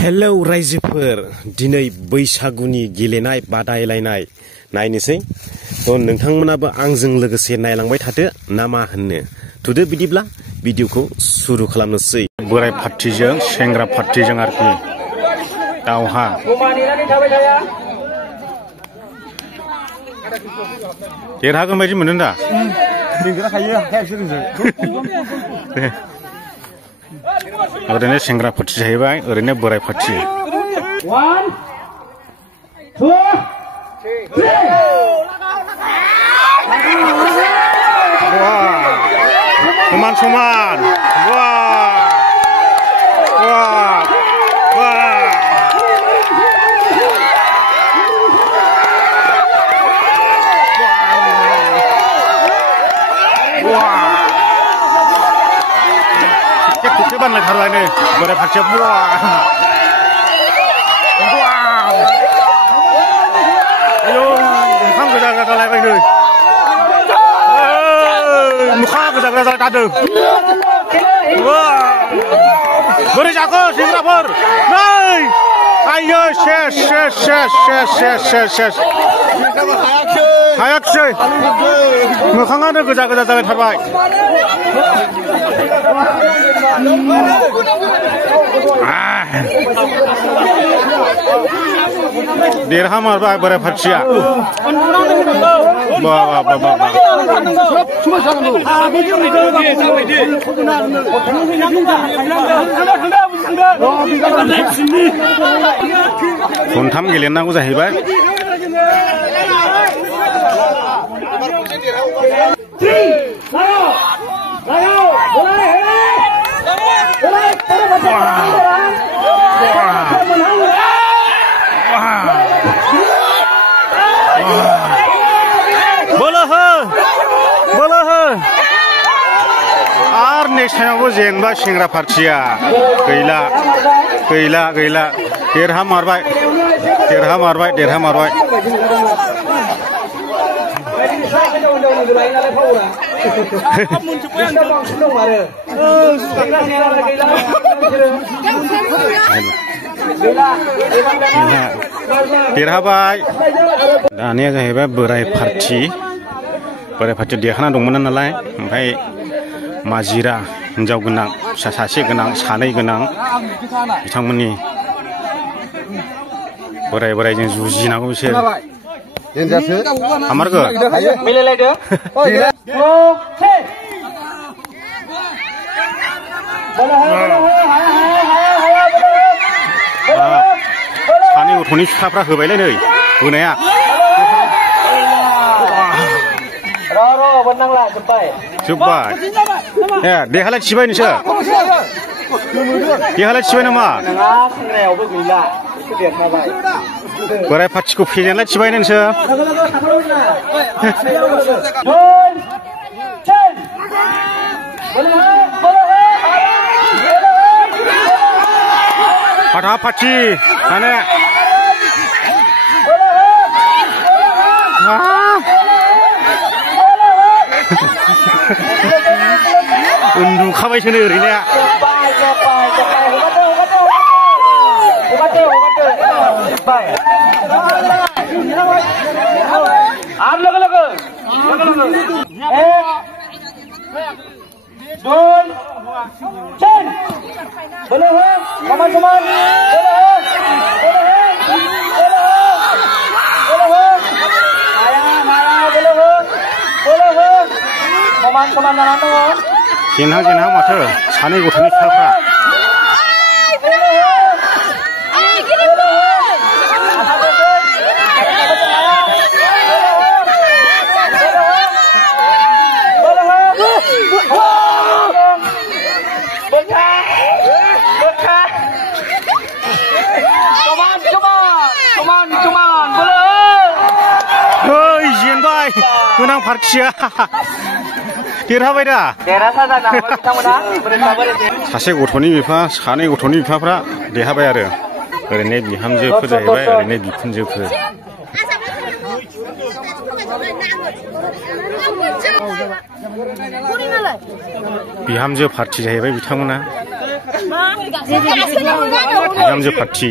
hello रायजोफोर दिनै बैसागुनि गेलेनाय बादायलायनाय नायनोसै थ' नोंथांमोनाबो आंजों लोगोसे नायलांबाय थादो ना मा होननो थुदो बिदिब्ला भिडिअखौ सुरु खालामनोसै बोराय पार्टिजों सेंग्रा पार्टिजों आरोखि दावहा देरहागोन बायदि मोनदों दा ओरैनो सेंग्रा पार्टी जाहैबाय ओरैनो बोराय पार्टी समान समान बानलायथारबायनो बोराय पार्टिया आयौ मोखां गोजा गोजा जालायबायनो मोखां गोजा गोजा जालायथारदों बोरै जाखो सेंग्राफोर नै आइयो सेस सेस सेस सेस सेस सेस सेस हायाखिसै मोखाङानो गोजा गोजा जालायथारबाय देरहामारबाय बोराय पार्टिया खनथाम गेलेनांगौ जाहैबाय आर नेक्स्ट टाइमावबो जेनबाय सेंग्रा पार्टिया गैला गैला गैला देरहामारबाय देरहामारबाय देरहामारबाय देरहाबाय दानिया जाहैबाय बोराय पार्टी देरहाना दंमोन नालाय ओमफ्राय माजिरा हिनजाव गोनां फिसा सासे गोनां सानै गोनां बिथांमोननि बोराय बोरायजों जुजिनांगौ बिसोर हामारगोन सानै गथ'नि फिफाफ्रा होबायलै नै होनाया जोब्बाय ए देहालाय थिबाय नोंसोर देहालाय थिबाय नामा बोराय पार्टिखौ फेजेनलाय थिबाय नोंसोर फाथा पार्टी माने उन्दुखाबायसोनो ओरैनो जेनहां जेनहां माथो सानै गथ'नि फिफाफ्रा जेनबाय गोनां पार्टिया देरहाबाय दा सासे गथ'नि बिफा सानै गथ'नि बिफाफ्रा देरहाबाय आरो ओरैनो बिहामजोफोर जाहैबाय ओरैनो बिखुनजोफोर बिहामजो पार्टी जाहैबाय बिथांमोना बिहामजो पार्टी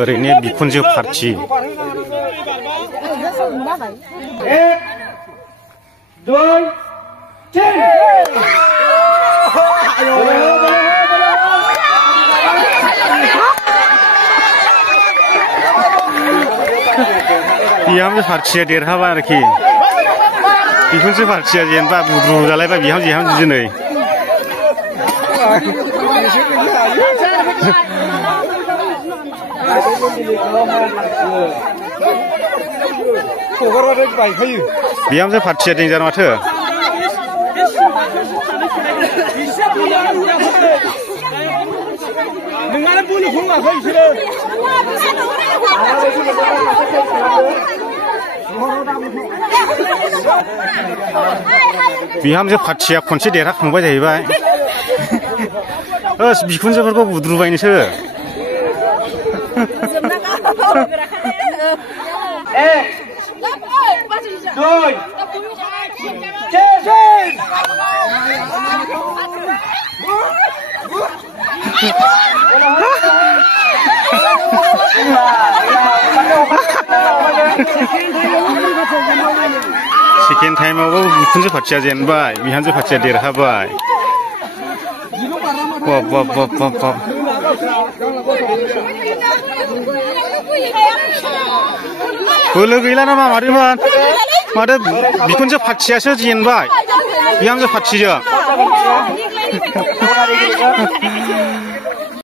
ओरैनो बिखुनजो पार्टी बिहामजो पार्टीया देरहाबाय आरोखि बिखुनजो पार्टीया जेनेबा बुद्रु जालायबाय बिहामजो दिनै बिहामजो पार्टीया देन्जार माथो बिहामजो पार्टीया खनसे देरहाखांबाय जाहैबाय बिखुनजोफोरखौ बुद्रुबाय नोंसोर सेकेन्ड टाइमावबो बिखुनजो पार्टीया जेनबाय बिहामजो पार्टीया देरहाबाय बोलो गैला नामा मादैमोन माथो बिखुनजो पार्टीयासो जेनबाय बिहामजो पार्टीजों